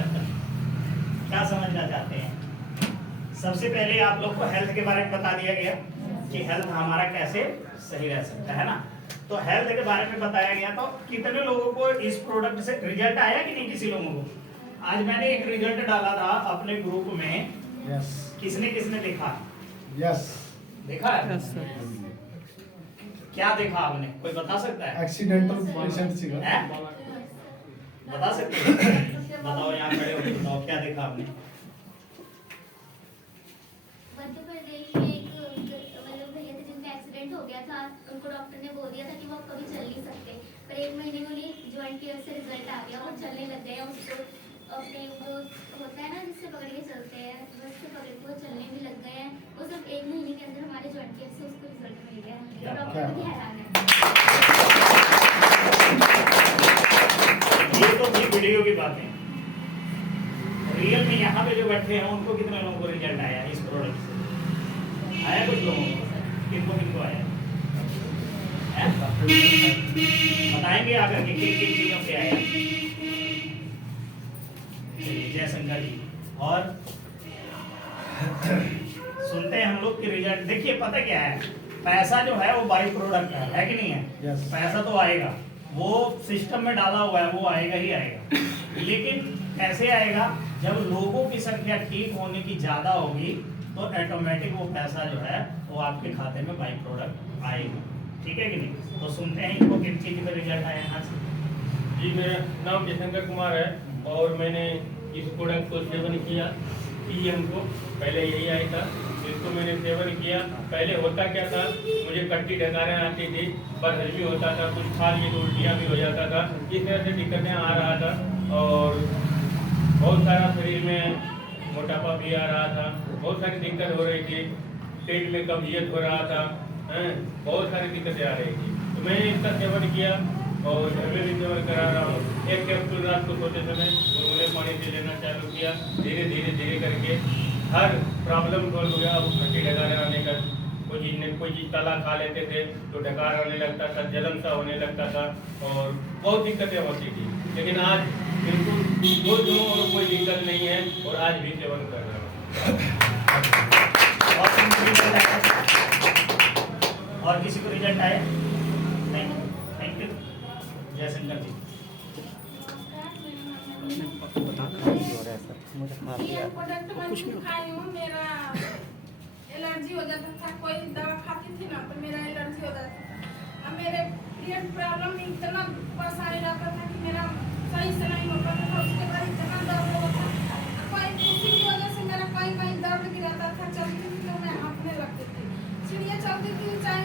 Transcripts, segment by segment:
क्या समझना चाहते हैं? सबसे पहले आप लोग को हेल्थ के बारे में बता दिया गया कि हेल्थ हमारा कैसे सही रह सकता है ना। तो हेल्थ के बारे में बताया गया। तो कितने लोगों को इस प्रोडक्ट से रिजल्ट आया कि नहीं? किसी लोगों को आज मैंने एक रिजल्ट डाला था अपने ग्रुप में। यस किसने किसने देखा? यस देखा है? क्या देखा आपने? कोई बता सकता है? एक्सीडेंटल पेशेंट सीगा हैं? बता सकते हैं? बताओ, यहाँ खड़े हो बताओ क्या देखा आपने? मध्य प्रदेश में एक मतलब भैया थे जिनका एक्सीडेंट हो गया था। उनको डॉक्टर ने बोल दिया था कि वो कभी चल नहीं सकते, पर 1 महीने में उन्हें जॉइंट केयर से रिजल्ट आ गया। वो चलने लग गए। उसको अपने जो होता है ना जिससे पकड़ के चलते हैं, उससे पकड़ के वो चलने भी लग गए हैं। वो सब 1 महीने के अंदर हमारे जॉइंट केयर से उसको रिजल्ट मिल गया। डॉक्टर भी हैरान है। ये तो थी वीडियो की बातें। रियल में यहाँ पे जो बैठे हैं उनको कितने लोगों को रिजल्ट आया इस प्रोडक्ट से? आया कुछ लोगों को? किनको किनको आया? बताएंगे आकर के किन चीजों से आया? जय शंकर जी। और सुनते हैं हम लोग कि रिजल्ट। देखिए पता क्या है, पैसा जो है वो बाई प्रोडक्ट है कि नहीं है? Yes. पैसा तो आएगा, वो सिस्टम में डाला हुआ है, वो आएगा ही आएगा। लेकिन कैसे आएगा? जब लोगों की संख्या ठीक होने की ज्यादा होगी तो ऑटोमेटिक वो पैसा जो है वो आपके खाते में बाई प्रोडक्ट आएगा। ठीक है कि नहीं? तो सुनते हैं इनको किन चीज का रिजल्ट आया यहाँ से। जी, मेरा नाम जयशंकर कुमार है और मैंने इस प्रोडक्ट को सेवन किया। पीएम को पहले यही आया था, इसको मैंने सेवन किया। पहले होता क्या था, मुझे कट्टी डकारें आती थी, बदहजमी भी होता था, कुछ खा लिए तो उल्टियाँ भी हो जाता था। इस तरह से दिक्कतें आ रहा था और बहुत सारा शरीर में मोटापा भी आ रहा था, बहुत सारी दिक्कत हो रही थी, पेट में कब्जियत हो रहा था, बहुत सारी दिक्कतें आ रही थी। तो मैंने इसका सेवन किया और घर में भी सेवन करा रहा हूँ। एक कैप्सूल रात को सोते समय गुनगुने पानी से लेना चालू किया। धीरे धीरे धीरे करके हर प्रॉब्लम सॉल्व हो गया। अब खट्टी डकार आने का कोई चीज़ तला खा लेते थे तो डकार आने लगता था, जलन सा होने लगता था और बहुत दिक्कतें होती थी। लेकिन आज बिल्कुल और कोई दिक्कत नहीं है और आज भी सेवन कर रहा हूँ। और किसी को रिजल्ट आया? थैंक यू जय शंकर जी। प्रोडक्ट मैं खाई हूँ, मेरा एलर्जी हो जाता था। कोई दवा खाती थी ना तो मेरा एलर्जी हो जाता था। अब मेरे पीरियड प्रॉब्लम में इतना परेशानी रहता था कि मेरा सही से नहीं हो पाता था। उसके बाद इतना दर्द होता था, कोई उसी की वजह से मेरा कहीं दर्द भी रहता था। चलती थी तो मैं हाँफने लगती थी, सीढ़ियाँ चलती थी, चाहे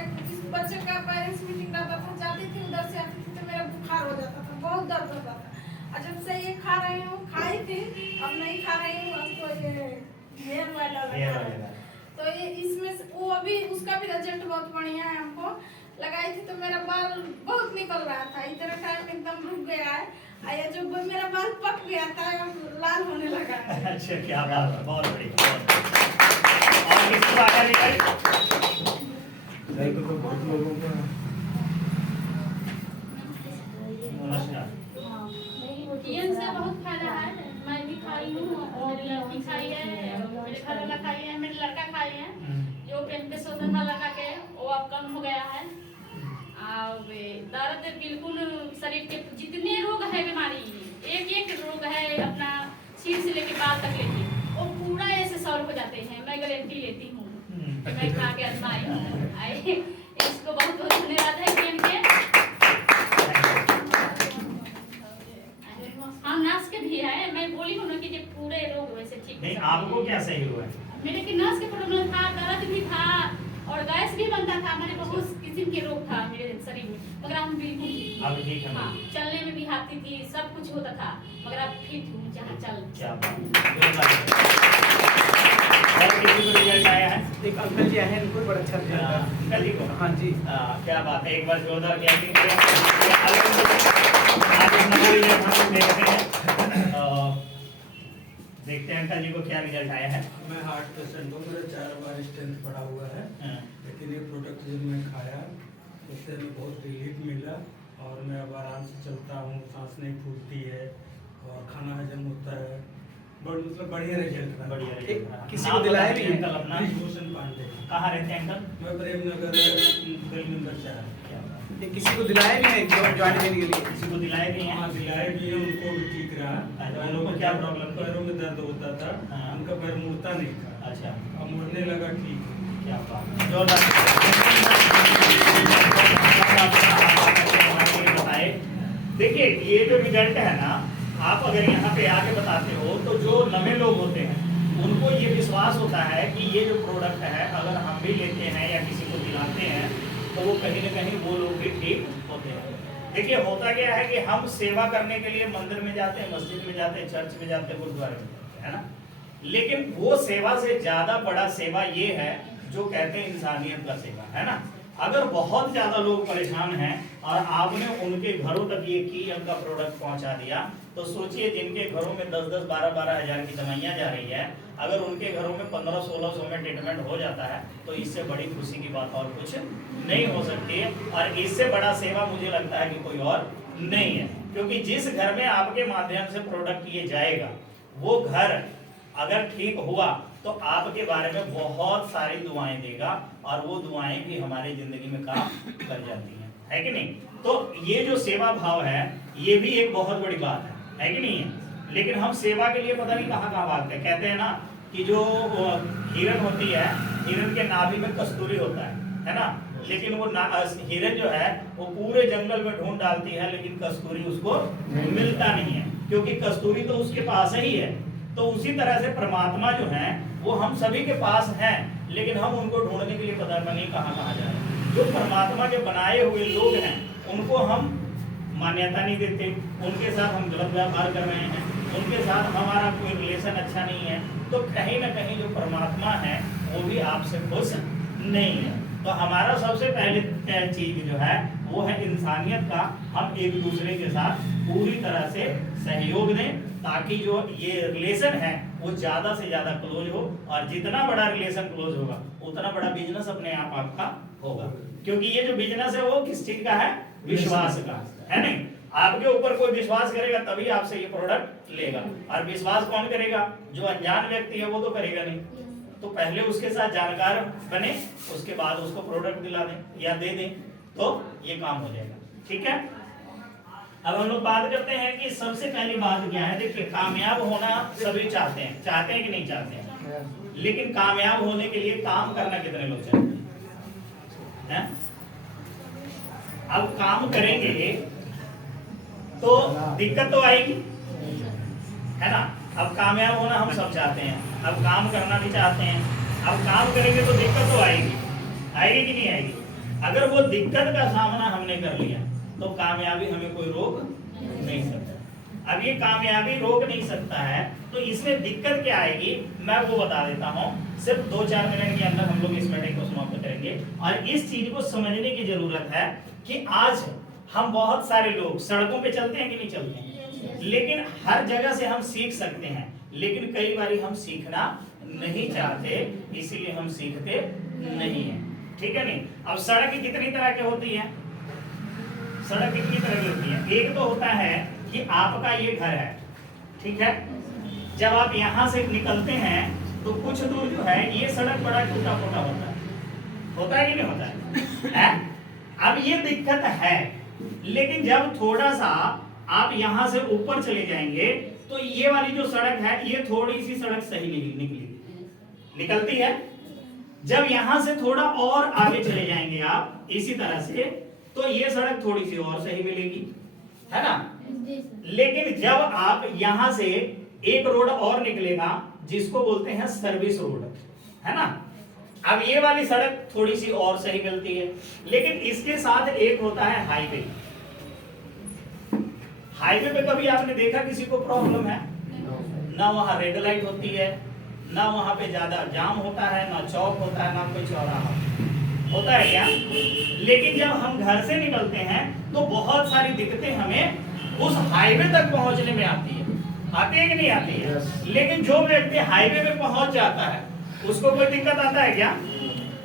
एक बच्चे का पेरेंट्स मीटिंग रहता था, जाती थी उधर से आती थी तो मेरा बुखार हो जाता था, बहुत दर्द होता था। और जब से ये खा रही हूँ, खाई थी, अब नहीं खा रही हूँ, अब तो ये हेयर ऑयल लगा। तो ये इसमें से वो अभी उसका भी रिजल्ट बहुत बढ़िया है। हमको लगाई थी तो मेरा बाल बहुत निकल रहा था, इतना टाइम एकदम रुक गया है। ये जो मेरा बाल पक गया था अब लाल होने लगा है। अच्छा, क्या बात है, बहुत बढ़िया। और किसी को आया रिजल्ट? तो बहुत लोगों को नमस्कार। पीएम से बहुत फायदा है। मैं भी खाई हूँ और मेरी लड़की खाई है, मेरे घर वाला खाई है, मेरे लड़का खाई है। जो पेन पे शोधन लगा के वो अब कम हो गया है। और दर्द बिल्कुल शरीर के जितने रोग है बीमारी, एक रोग है अपना सिर से लेके बाल तक लेके, वो पूरा ऐसे सॉल्व हो जाते हैं। मैं गारंटी लेती हूँ, मैं खा के आजमाई हूँ। इसको बहुत बहुत धन्यवाद है पीएम के। हम नर्स के भी है, मैं बोली हूँ ना कि पूरे रोग वैसे ठीक नहीं, आपको क्या सही हुआ है? मेरे की नर्स के प्रॉब्लम था, दर्द भी था और गैस भी बनता था। मैंने बहुत किस्म के रोग था मेरे शरीर में, मगर हम बिल्कुल अब ठीक है। हाँ, चलने में भी आती थी, सब कुछ होता था, मगर अब फिट हूँ जहाँ चल। क्या बात। और किसी को रिजल्ट आया है? एक अंकल जी आए हैं, इनको बड़ा अच्छा रिजल्ट है। अंकल जी को? हाँ जी। क्या बात है, एक बार जोरदार क्लैपिंग करें। आज इस नंबर रिजल्ट हम लोग देखते हैं। देखते हैं अंकल जी को क्या रिजल्ट आया है। मैं हार्ट पेशेंट हूँ, मेरा 4 बार स्टेंट पड़ा हुआ है। लेकिन ये प्रोडक्ट जब मैं खाया उससे हमें बहुत रिलीफ मिला और मैं अब आराम से चलता हूँ, सांस नहीं फूलती है और खाना हजम होता है, मतलब बढ़िया रिजल्ट रहा। बढ़िया एक रहेगा। किसी नाम को दिलाया बताइए भी है? अंकल अपना, ब्रिजभूषण पांडे। कहाँ रहते हैं अंकल? मैं प्रेमनगर गली नंबर 4। क्या बात है। ये किसी को दिलाया भी है ज्वाइन देने के लिए? किसी को दिलाए भी हैं? हाँ दिलाए भी है, उनको भी ठीक रहा। पैरों में क्या प्रॉब्लम थी? पैरों में दर्द होता था, हाँ। उनका पैर मुड़ता नहीं था, अच्छा, अब मुड़ने लगा ठीक। क्या बात है। जोरदार बताए। देखिए ये जो रिजल्ट है ना, आप अगर यहाँ पे आके बताते हो तो जो नए लोग होते हैं उनको ये विश्वास होता है कि ये जो प्रोडक्ट है अगर हम भी लेते हैं या किसी को दिलाते हैं तो वो कहीं ना कहीं वो लोग भी ठीक होते हैं। देखिए होता क्या है कि हम सेवा करने के लिए मंदिर में जाते हैं, मस्जिद में जाते हैं, चर्च में जाते हैं, गुरुद्वारे में जाते हैं, है ना। लेकिन वो सेवा से ज्यादा बड़ा सेवा ये है जो कहते हैं इंसानियत का सेवा, है ना। अगर बहुत ज्यादा लोग परेशान हैं और आपने उनके घरों तक ये कीएम का प्रोडक्ट पहुंचा दिया, तो सोचिए जिनके घरों में 10-10, 12-12 हजार की दवाइयां जा रही है, अगर उनके घरों में 1500-1600 में ट्रीटमेंट हो जाता है तो इससे बड़ी खुशी की बात और कुछ नहीं हो सकती है। और इससे बड़ा सेवा मुझे लगता है कि कोई और नहीं है, क्योंकि जिस घर में आपके माध्यम से प्रोडक्ट ये जाएगा वो घर अगर ठीक हुआ तो आपके बारे में बहुत सारी दुआएं देगा और वो दुआएं भी हमारी जिंदगी में काम कर जाती हैं, है कि नहीं। तो ये जो सेवा भाव है ये भी एक बहुत बड़ी बात है कि नहीं है। लेकिन हम सेवा के लिए पता नहीं कहाँ कहाँ भागते हैं। कहते हैं ना कि जो हिरन होती है, हिरन के नाभि में कस्तूरी होता है ना, लेकिन वो हिरन जो है वो पूरे जंगल में ढूंढ डालती है लेकिन कस्तूरी उसको मिलता नहीं है, क्योंकि कस्तूरी तो उसके पास ही है। तो उसी तरह से परमात्मा जो है वो हम सभी के पास हैं, लेकिन हम उनको ढूंढने के लिए पता नहीं कहाँ कहाँ जाए। जो परमात्मा के बनाए हुए लोग हैं उनको हम मान्यता नहीं देते, उनके साथ हम गलत व्यवहार कर रहे हैं, उनके साथ हमारा कोई रिलेशन अच्छा नहीं है, तो कहीं ना कहीं जो परमात्मा है वो भी आपसे खुश नहीं है। तो हमारा सबसे पहले चीज जो है वो है इंसानियत का, हम एक दूसरे के साथ पूरी तरह से सहयोग दें ताकि जो ये रिलेशन है वो ज्यादा से ज्यादा क्लोज हो, और जितना बड़ा रिलेशन क्लोज होगा उतना बड़ा बिजनेस अपने आप आपका होगा। क्योंकि ये जो बिजनेस है वो किस चीज का है? विश्वास का, है नहीं। आपके ऊपर कोई विश्वास करेगा तभी आपसे ये प्रोडक्ट लेगा, और विश्वास कौन करेगा? जो अनजान व्यक्ति है वो तो करेगा नहीं। तो पहले उसके साथ जानकार बने, उसके बाद उसको प्रोडक्ट दिला दें या दे दें तो ये काम हो जाएगा, ठीक है। अब हम लोग बात करते हैं कि सबसे पहली बात क्या है। देखिए कामयाब होना सभी चाहते हैं कि नहीं चाहते हैं, लेकिन कामयाब होने के लिए काम करना कितने लोग चाहते हैं? अब काम करेंगे तो दिक्कत तो आएगी, है ना। अब कामयाब होना हम सब चाहते हैं, अब काम करना भी चाहते हैं। अब काम करेंगे तो दिक्कत तो आएगी कि नहीं आएगी? अगर वो दिक्कत का सामना हमने कर लिया तो कामयाबी हमें कोई रोक नहीं सकता। अब ये कामयाबी रोक नहीं सकता है तो इसमें दिक्कत क्या आएगी मैं वो बता देता हूँ। सिर्फ 2-4 मिनट के अंदर हम लोग इस मीटिंग को समाप्त करेंगे। और इस चीज को समझने की जरूरत है कि आज हम बहुत सारे लोग सड़कों पे चलते हैं कि नहीं चलते हैं, लेकिन हर जगह से हम सीख सकते हैं, लेकिन कई बार हम सीखना नहीं चाहते, इसीलिए हम सीखते नहीं है, ठीक है नहीं। अब सड़क कितनी तरह की होती है? सड़क कितनी तरह की होती है? एक तो होता है कि आपका ये घर है, ठीक है। जब आप यहाँ से निकलते हैं तो कुछ दूर जो है ये सड़क बड़ा टूटा फूटा होता है कि नहीं होता है? अब ये दिक्कत है, लेकिन जब थोड़ा सा आप यहाँ से ऊपर चले जाएंगे तो ये वाली जो सड़क है ये थोड़ी सी सड़क सही निकलती है। जब यहाँ से थोड़ा और आगे चले जाएंगे आप इसी तरह से तो ये सड़क थोड़ी सी और सही मिलेगी, है ना। लेकिन जब आप यहाँ से एक रोड और निकलेगा जिसको बोलते हैं सर्विस रोड, है ना। अब ये वाली सड़क थोड़ी सी और सही मिलती है, लेकिन इसके साथ एक होता है हाईवे। हाईवे पे कभी आपने देखा किसी को प्रॉब्लम है? ना वहां रेड लाइट होती है, ना वहां पे ज्यादा जाम होता है, ना चौक होता है, ना कोई चौराहा होता है क्या? लेकिन जब हम घर से निकलते हैं तो बहुत सारी दिक्कतें हमें उस हाईवे तक पहुंचने में आती है कि नहीं आती है? लेकिन जो व्यक्ति हाईवे पे पहुंच जाता है उसको कोई दिक्कत आता है क्या?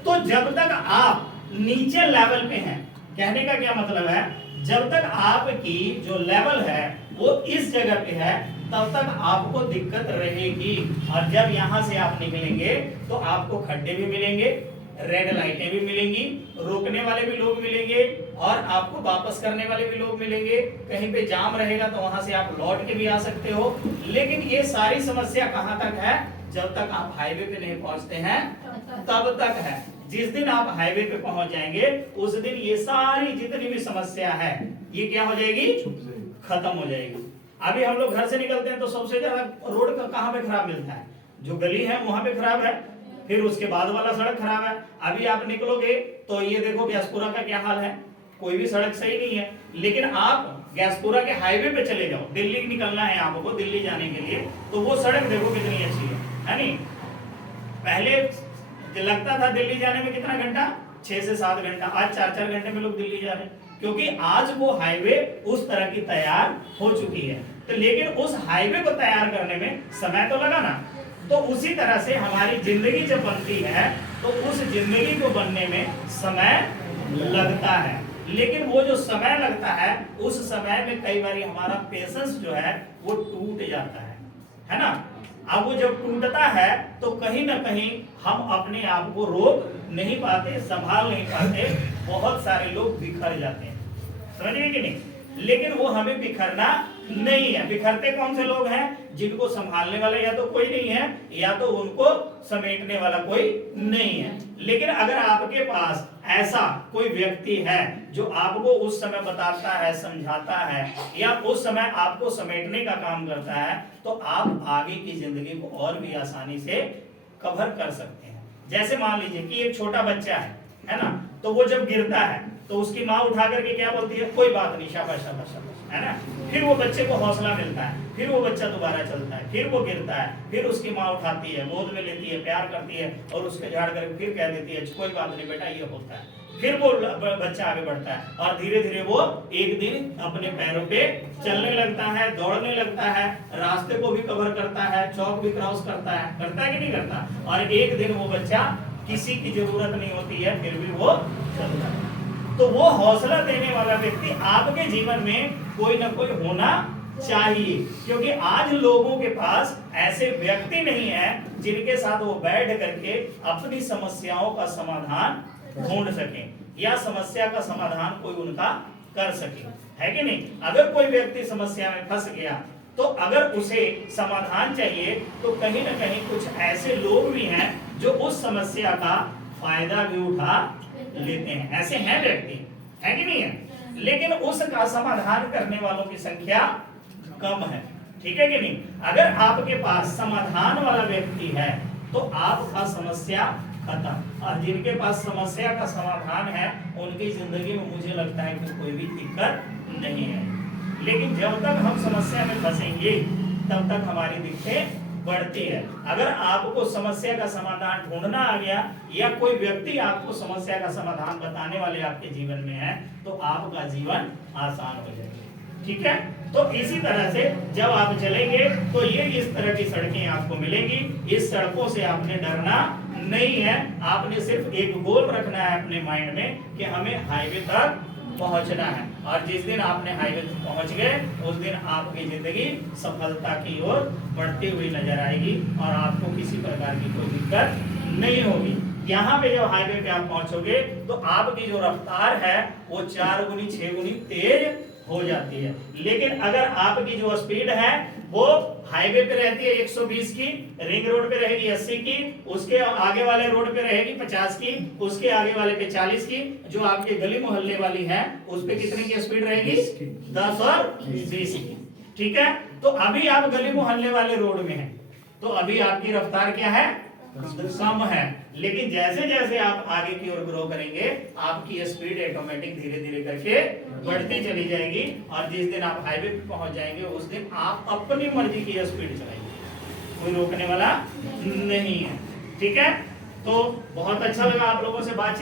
तो जब तक आप नीचे लेवल पे हैं, कहने का क्या मतलब है, जब तक आपकी जो लेवल है वो इस जगह पे है तब तक आपको दिक्कत रहेगी। और जब यहाँ से आप निकलेंगे तो आपको खड्डे भी मिलेंगे, रेड लाइटें भी मिलेंगी, रोकने वाले भी लोग मिलेंगे और आपको वापस करने वाले भी लोग मिलेंगे। कहीं पे जाम रहेगा तो वहां से आप लौट के भी आ सकते हो। लेकिन ये सारी समस्या कहां तक है? जब तक आप हाईवे पे नहीं पहुंचते हैं तब तक है। जिस दिन आप हाईवे पे पहुंच जाएंगे उस दिन ये सारी जितनी भी समस्या है ये क्या हो जाएगी? खत्म हो जाएगी। अभी हम लोग घर से निकलते हैं तो सबसे ज्यादा रोड का कहां पे खराब मिलता है? जो गली है वहां पे खराब है, फिर उसके बाद वाला सड़क खराब है। अभी आप निकलोगे तो ये देखो गैसपुरा का क्या हाल है, कोई भी सड़क सही नहीं है। लेकिन आप गैसपुरा के हाईवे पे चले जाओ, दिल्ली निकलना है आपको, दिल्ली जाने के लिए, तो वो सड़क देखो कितनी अच्छी है नहीं? पहले लगता था दिल्ली जाने में कितना घंटा, 6 से 7 घंटा, आज 4-4 घंटे में लोग दिल्ली जा रहे हैं, क्योंकि आज वो हाईवे उस तरह की तैयार हो चुकी है। तो लेकिन उस हाईवे को तैयार करने में समय तो लगा ना, तो उसी तरह से हमारी जिंदगी जब बनती है तो उस जिंदगी को बनने में समय लगता है। लेकिन वो जो समय लगता है उस समय में कई बार हमारा पेशेंस जो है वो टूट जाता है ना? अब वो जब टूटता है तो कहीं ना कहीं हम अपने आप को रोक नहीं पाते, संभाल नहीं पाते, बहुत सारे लोग बिखर जाते हैं, समझ गए कि नहीं? लेकिन वो हमें बिखरना नहीं है। बिखरते कौन से लोग हैं? जिनको संभालने वाला या तो कोई नहीं है या तो उनको समेटने वाला कोई नहीं है। लेकिन अगर आपके पास ऐसा कोई व्यक्ति है जो आपको उस समय बताता है, समझाता है या उस समय आपको समेटने का काम करता है, तो आप आगे की जिंदगी को और भी आसानी से कवर कर सकते हैं। जैसे मान लीजिए कि एक छोटा बच्चा है ना, तो वो जब गिरता है तो उसकी माँ उठा करके क्या बोलती है? कोई बात नहीं, शाबाश शाबाश शाबाश, है ना? फिर वो बच्चे को हौसला मिलता है, फिर वो बच्चा दोबारा चलता है, फिर वो गिरता है, फिर उसकी माँ उठाती है, गोद में लेती है, प्यार करती है और उसके झाड़ करके फिर कह देती है कोई बात नहीं बेटा, ये होता है। फिर वो बच्चा आगे बढ़ता है और धीरे धीरे वो एक दिन अपने पैरों पे चलने लगता है, दौड़ने लगता है, रास्ते को भी कवर करता है, चौक भी क्रॉस करता है कि नहीं करता? और एक दिन वो बच्चा किसी की जरूरत नहीं होती है फिर भी वो चलता है। तो वो हौसला देने वाला व्यक्ति आपके जीवन में कोई ना कोई होना चाहिए, क्योंकि आज लोगों के पास ऐसे व्यक्ति नहीं है जिनके साथ वो बैठ करके अपनी समस्याओं का समाधान ढूंढ सके या समस्या का समाधान कोई उनका कर सके, है कि नहीं? अगर कोई व्यक्ति समस्या में फंस गया तो अगर उसे समाधान चाहिए तो कहीं ना कहीं कुछ ऐसे लोग भी हैं जो उस समस्या का फायदा भी उठा लेते हैं। ऐसे हैं व्यक्ति, है कि नहीं है? लेकिन उसका समाधान करने वालों की संख्या कम है, ठीक है कि नहीं? अगर आपके पास समाधान वाला व्यक्ति है तो आपका समस्या खत्म, और जिनके पास समस्या का समाधान है उनकी जिंदगी में मुझे लगता है कि कोई भी दिक्कत नहीं है। लेकिन जब तक हम समस्या में फंसेंगे तब तक हमारी दिक्कतें बढ़ती है। अगर आपको समस्या का समाधान ढूंढना आ गया या कोई व्यक्ति आपको समस्या का समाधान बताने वाले आपके जीवन में है तो आपका जीवन आसान हो जाएगा, ठीक है? तो इसी तरह से जब आप चलेंगे तो ये इस तरह की सड़कें आपको मिलेंगी। इस सड़कों से आपने डरना नहीं है, आपने सिर्फ एक गोल रखना है अपने माइंड में कि हमें हाईवे तक पहुंचना है, और जिस दिन आपने हाईवे तक पहुंच गए उस दिन आपकी जिंदगी सफलता की ओर बढ़ती हुई नजर आएगी और आपको किसी प्रकार की कोई दिक्कत नहीं होगी। यहाँ पे जब हाईवे पे आप पहुंचोगे तो आपकी जो रफ्तार है वो 4 गुनी 6 गुनी तेज हो जाती है। लेकिन अगर आपकी जो स्पीड है वो हाईवे पे रहती है 120 की, रिंग रोड पे रहेगी 80 की, उसके आगे वाले रोड पे रहेगी 50 की, उसके आगे वाले पे 40 की, जो आपके गली मोहल्ले वाली है उस पे कितनी की स्पीड रहेगी? 10 और 20 की, ठीक है? तो अभी आप गली मोहल्ले वाले रोड में हैं तो अभी आपकी रफ्तार क्या है? कम है। लेकिन जैसे जैसे आप आगे की ओर ग्रो करेंगे आपकी स्पीड ऑटोमेटिक धीरे धीरे करके बढ़ती चली जाएगी, और जिस दिन आप हाईवे पे पहुंच जाएंगे उस दिन आप अपनी मर्जी की स्पीड चलाएंगे, कोई रोकने वाला नहीं है, ठीक है? तो बहुत अच्छा लगा आप लोगों से बातचीत